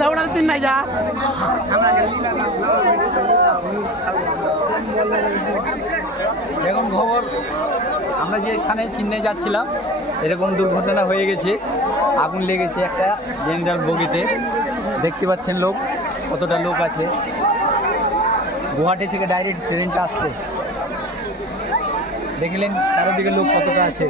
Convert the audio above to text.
লৌড়ার চিন নাই যা এরকম খবর, আমরা যে এখানে চেন্নাই যাচ্ছিলাম এরকম দুর্ঘটনা হয়ে গেছে, আগুন লেগেছে একটা জেনারেল বগিতে। দেখতে পাচ্ছেন লোক, কতটা লোক আছে। গুয়াহাটি থেকে ডাইরেক্ট ট্রেনটা আসছে, দেখলেন চারিদিকে লোক কতটা আছে।